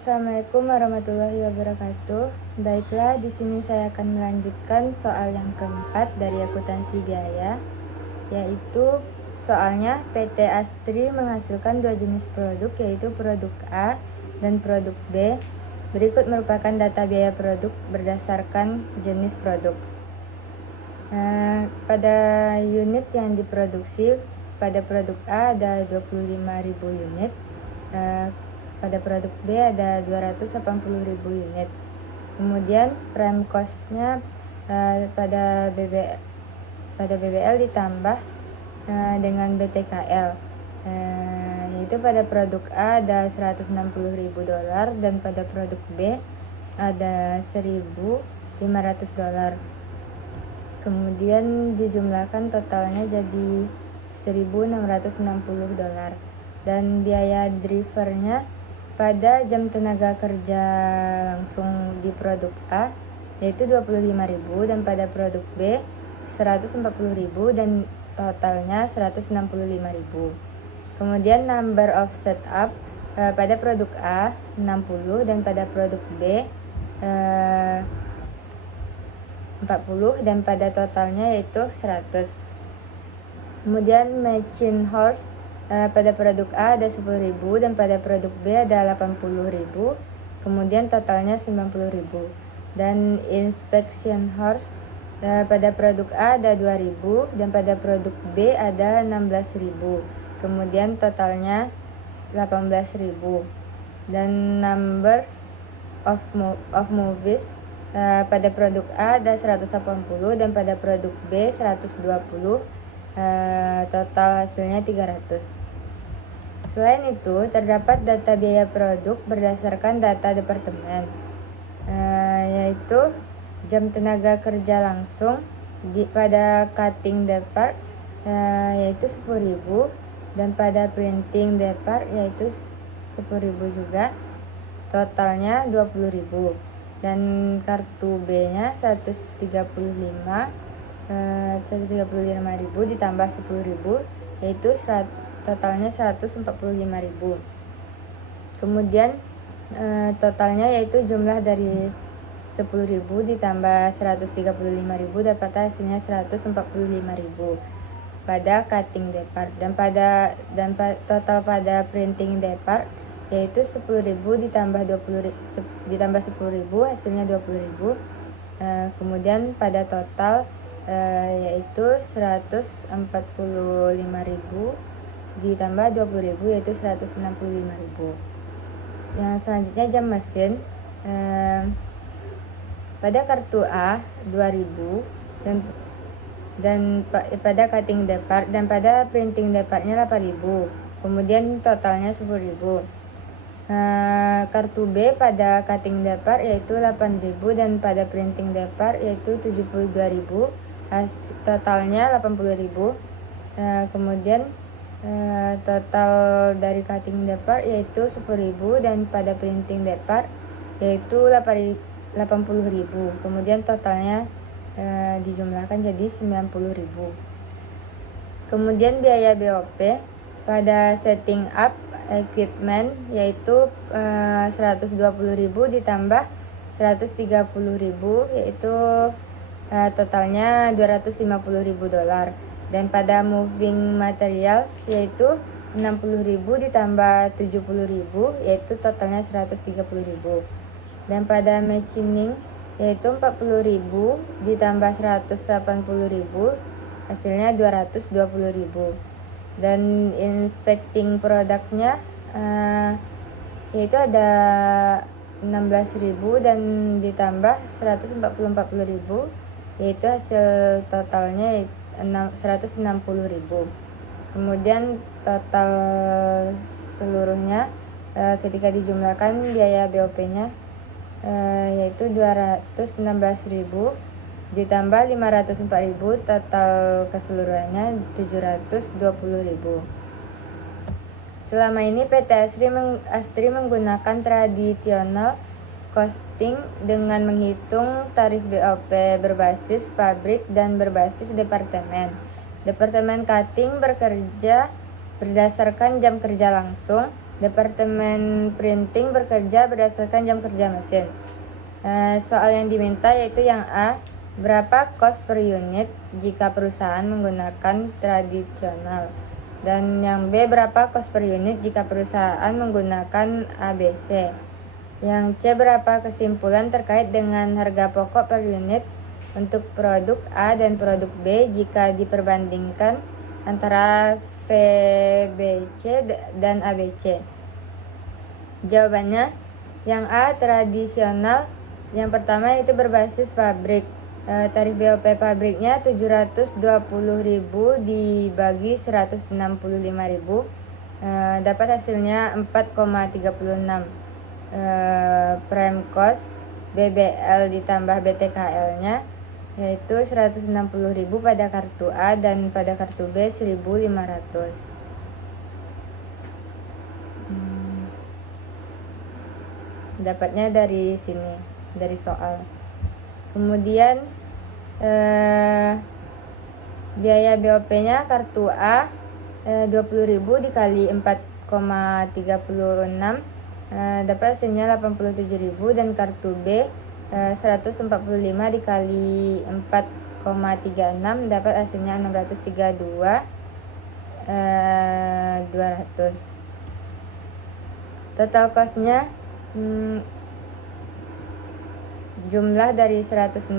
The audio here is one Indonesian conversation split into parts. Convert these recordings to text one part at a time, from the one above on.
Assalamualaikum warahmatullahi wabarakatuh. Baiklah, di sini saya akan melanjutkan soal yang keempat dari akuntansi biaya, yaitu soalnya PT Astri menghasilkan dua jenis produk, yaitu produk A dan produk B. Berikut merupakan data biaya produk berdasarkan jenis produk. Pada unit yang diproduksi, pada produk A ada 25.000 unit, pada produk B ada 280.000 unit. Kemudian prime cost-nya pada BBL ditambah dengan BTKL, yaitu pada produk A ada $160.000 dan pada produk B ada $1.500. Kemudian dijumlahkan totalnya jadi $1.660 dan biaya drivernya pada jam tenaga kerja langsung di produk A yaitu 25.000 dan pada produk B 140.000 dan totalnya 165.000. Kemudian number of setup pada produk A 60 dan pada produk B 40 dan pada totalnya yaitu 100. Kemudian machine horse pada produk A ada 10.000 dan pada produk B ada 80.000. Kemudian totalnya 90.000. Dan inspection horse pada produk A ada 2.000 dan pada produk B ada 16.000. Kemudian totalnya 18.000. Dan number of movies pada produk A ada 180 dan pada produk B 120, total hasilnya 300. Selain itu, terdapat data biaya produk berdasarkan data departemen, yaitu jam tenaga kerja langsung pada cutting depart yaitu 10.000 dan pada printing depart yaitu 10.000 juga, totalnya 20.000. Dan kartu B-nya 135.000 ditambah 10.000 yaitu totalnya 145.000. Kemudian totalnya yaitu jumlah dari 10.000 ditambah 135.000 dapat hasilnya 145.000 pada cutting depart dan total pada printing depart yaitu 10.000 ditambah 10.000 hasilnya 20.000. Kemudian pada total yaitu 145.000 ditambah 20.000 yaitu 165.000. Yang selanjutnya jam mesin pada kartu A 2.000 dan pada cutting depart dan pada printing departnya 8.000. Kemudian totalnya 10.000. Kartu B pada cutting depart yaitu 8.000 dan pada printing depart yaitu 72.000, totalnya 80.000. Kemudian total dari cutting depart yaitu 10.000 dan pada printing depart yaitu 80.000. Kemudian totalnya dijumlahkan jadi 90.000. Kemudian biaya BOP pada setting up equipment yaitu 120.000 ditambah 130.000 yaitu totalnya $250.000 dan pada moving materials yaitu 60.000 ditambah 70.000 yaitu totalnya 130.000 dan pada machining yaitu 40.000 ditambah 180.000 hasilnya 220.000. Dan inspecting produknya yaitu ada 16.000 dan ditambah 140.000 yaitu hasil totalnya 160.000. Kemudian total seluruhnya ketika dijumlahkan biaya BOP-nya yaitu 216.000 ditambah 504.000, total keseluruhannya 720.000. Selama ini PT Astri menggunakan traditional costing dengan menghitung tarif BOP berbasis pabrik dan berbasis departemen. Departemen cutting bekerja berdasarkan jam kerja langsung, Departemen printing bekerja berdasarkan jam kerja mesin. Soal yang diminta yaitu yang A, berapa cost per unit jika perusahaan menggunakan tradisional? Dan yang B, berapa cost per unit jika perusahaan menggunakan ABC? Yang C, berapa kesimpulan terkait dengan harga pokok per unit untuk produk A dan produk B jika diperbandingkan antara VBC dan ABC? Jawabannya yang A, tradisional. Yang pertama itu berbasis pabrik. Tarif BOP pabriknya 720.000 dibagi 165.000, dapat hasilnya 4,36. Prime cost BBL ditambah BTKL-nya yaitu 160.000 pada kartu A dan pada kartu B 1.500. Dapatnya dari sini, dari soal. Kemudian biaya BOP-nya kartu A 20.000 dikali 4,36, dapat hasilnya 87.000, dan kartu B 145 dikali 4,36 dapat hasilnya 632, 200. Total cost-nya jumlah dari 160.000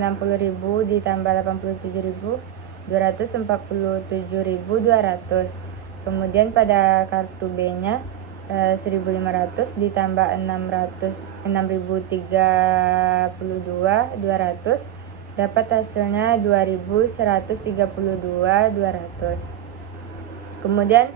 ditambah 87.000, 247.200. Kemudian pada kartu B-nya 1.500 ditambah 6.032, 200, dapat hasilnya 2.132, 200. Kemudian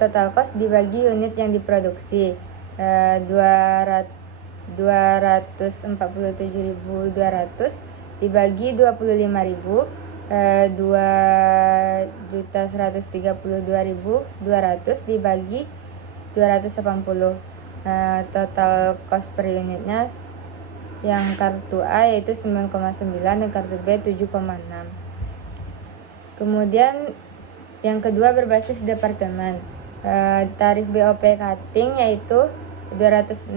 total cost dibagi unit yang diproduksi, 247.200 dibagi 25.000, 2.132.200 dibagi 280. Total cost per unitnya yang kartu A yaitu 9,9 dan kartu B 7,6. Kemudian yang kedua berbasis departemen. Tarif BOP cutting yaitu 216.000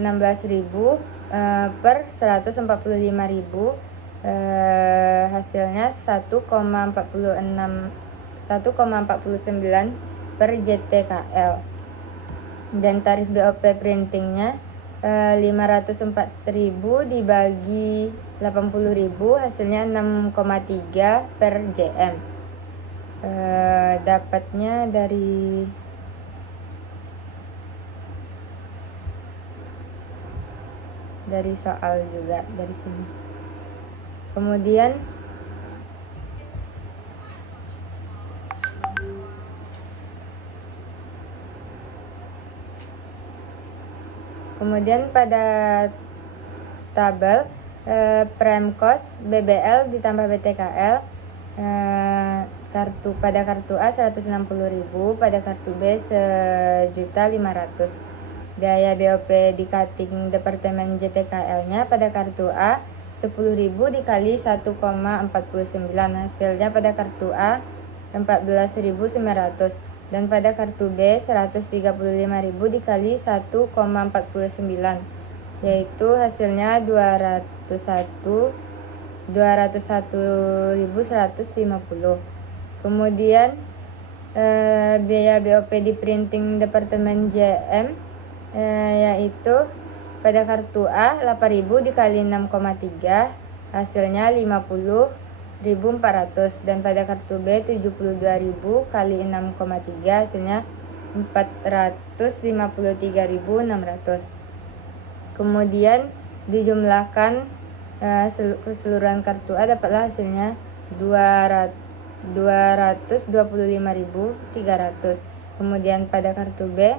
per 145.000, hasilnya 1,49 per JTKL. Dan tarif BOP printingnya 504.000 dibagi 80.000, hasilnya 6,3 per JM. Dapatnya dari soal juga dari sini. Kemudian pada tabel prime cost BBL ditambah BTKL, pada kartu A 160.000, pada kartu B 1.500.000. Biaya BOP di cutting departemen JTKL-nya pada kartu A 10.000 dikali 1,49, hasilnya pada kartu A 14.900, dan pada kartu B 135.000 dikali 1,49, yaitu hasilnya 201.150. Kemudian biaya BOP di printing departemen JM yaitu pada kartu A 8.000 dikali 6,3, hasilnya 50.400, dan pada kartu B 72.000 kali 6,3, hasilnya 453.600. Kemudian dijumlahkan keseluruhan kartu A, dapatlah hasilnya 225.300. Kemudian pada kartu B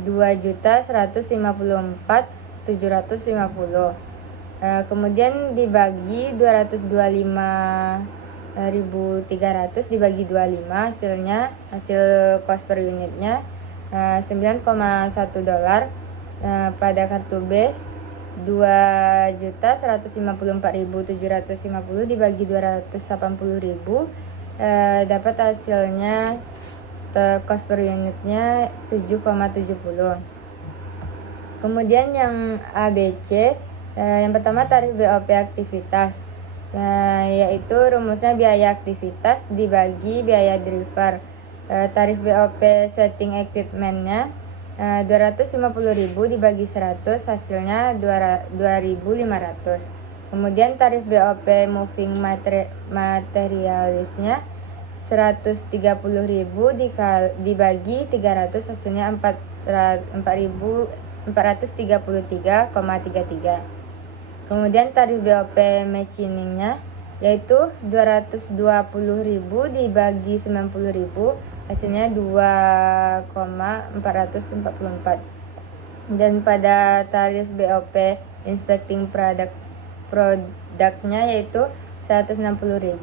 2.154.750. Kemudian dibagi 225.300 dibagi 25, hasil cost per unitnya $9,1. Pada kartu B 2.154.750 dibagi 280.000, dapat hasilnya cost per unitnya 7,70. Kemudian yang ABC, yang pertama tarif BOP aktivitas, yaitu rumusnya biaya aktivitas dibagi biaya driver. Tarif BOP setting equipmentnya 250.000 dibagi 100 hasilnya 2.500. Kemudian tarif BOP moving materialisnya 130.000 dibagi 300 hasilnya 4.433,33. Kemudian tarif BOP machiningnya yaitu 220.000 dibagi 90.000 hasilnya 2,444. Dan pada tarif BOP inspecting produknya yaitu 160.000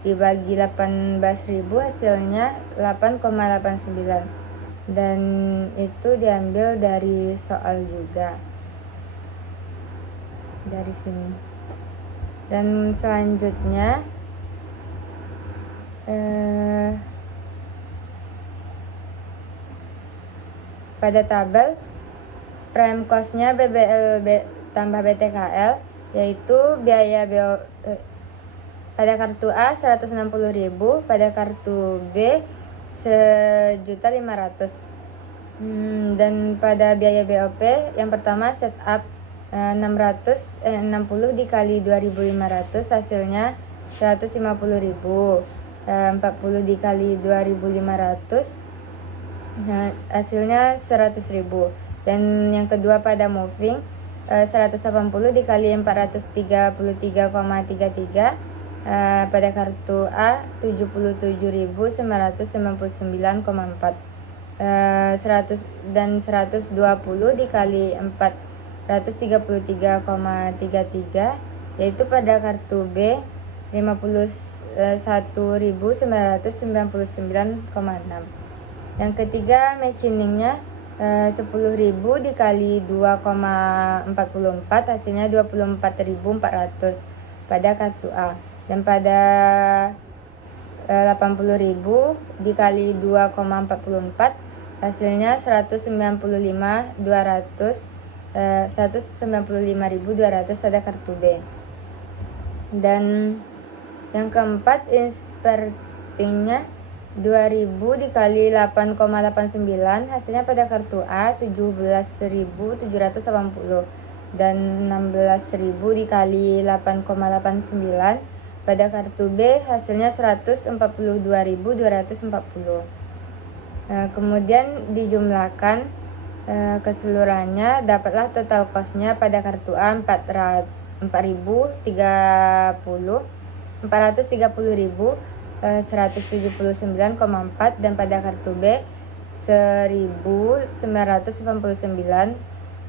dibagi 18.000 hasilnya 8,89. Dan itu diambil dari soal juga dari sini. Dan selanjutnya pada tabel prime cost-nya BBLB tambah BTKL yaitu biaya pada kartu A 160.000, pada kartu B 1.500.000. Dan pada biaya BOP yang pertama setup 60 dikali 2.500 hasilnya 150.000. 40 dikali 2.500 hasilnya 100.000. Dan yang kedua pada moving 180 dikali 433,33 pada kartu A 77.999,4. 100 dan 120 dikali 433,33 yaitu pada kartu B 51.999,6. Yang ketiga machiningnya 10.000 dikali 2,44 hasilnya 24.400 pada kartu A. Dan pada 80.000 dikali 2,44 hasilnya 195.200 pada kartu B. Dan yang keempat inspectingnya 2.000 dikali 8,89 hasilnya pada kartu A 17.780 dan 16.000 dikali 8,89 pada kartu B hasilnya 142.240. Kemudian dijumlahkan keseluruhannya, dapatlah total cost-nya pada kartu A 430.000 179,4 dan pada kartu B 1.989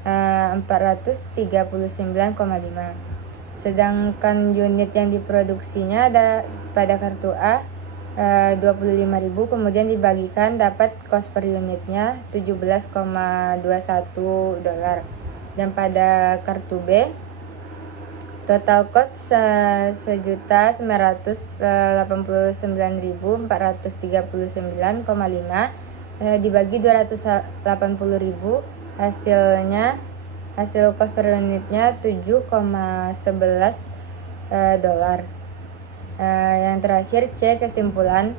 439,5. Sedangkan unit yang diproduksinya ada pada kartu A 25.000, kemudian dibagikan dapat cost per unitnya $17,21. Dan pada kartu B total cost 1.189.439,5 dibagi 280.000 hasil cost per unitnya $7,11. Yang terakhir C kesimpulan.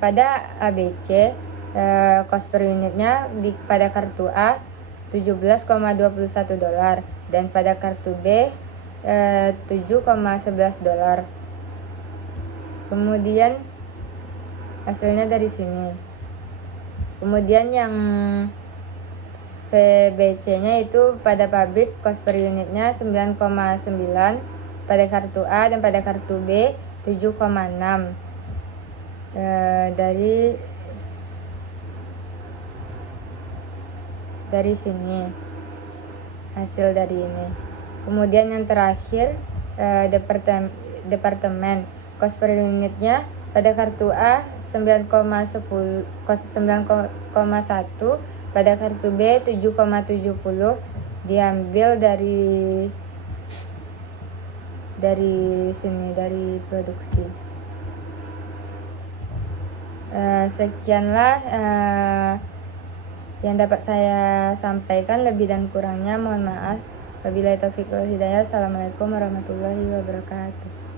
Pada ABC cost per unitnya pada kartu A $17,21 dan pada kartu B $7,11. Kemudian hasilnya dari sini. Kemudian yang VBC-nya itu pada pabrik cost per unitnya 9,9 pada kartu A dan pada kartu B 7,6. Dari sini hasil dari ini. Kemudian yang terakhir departemen cost per unitnya pada kartu A 9,1 pada kartu B 7,70 diambil dari sini, dari produksi. Sekianlah Yang dapat saya sampaikan, lebih dan kurangnya mohon maaf. Wabillahi taufiq wal hidayah. Assalamualaikum warahmatullahi wabarakatuh.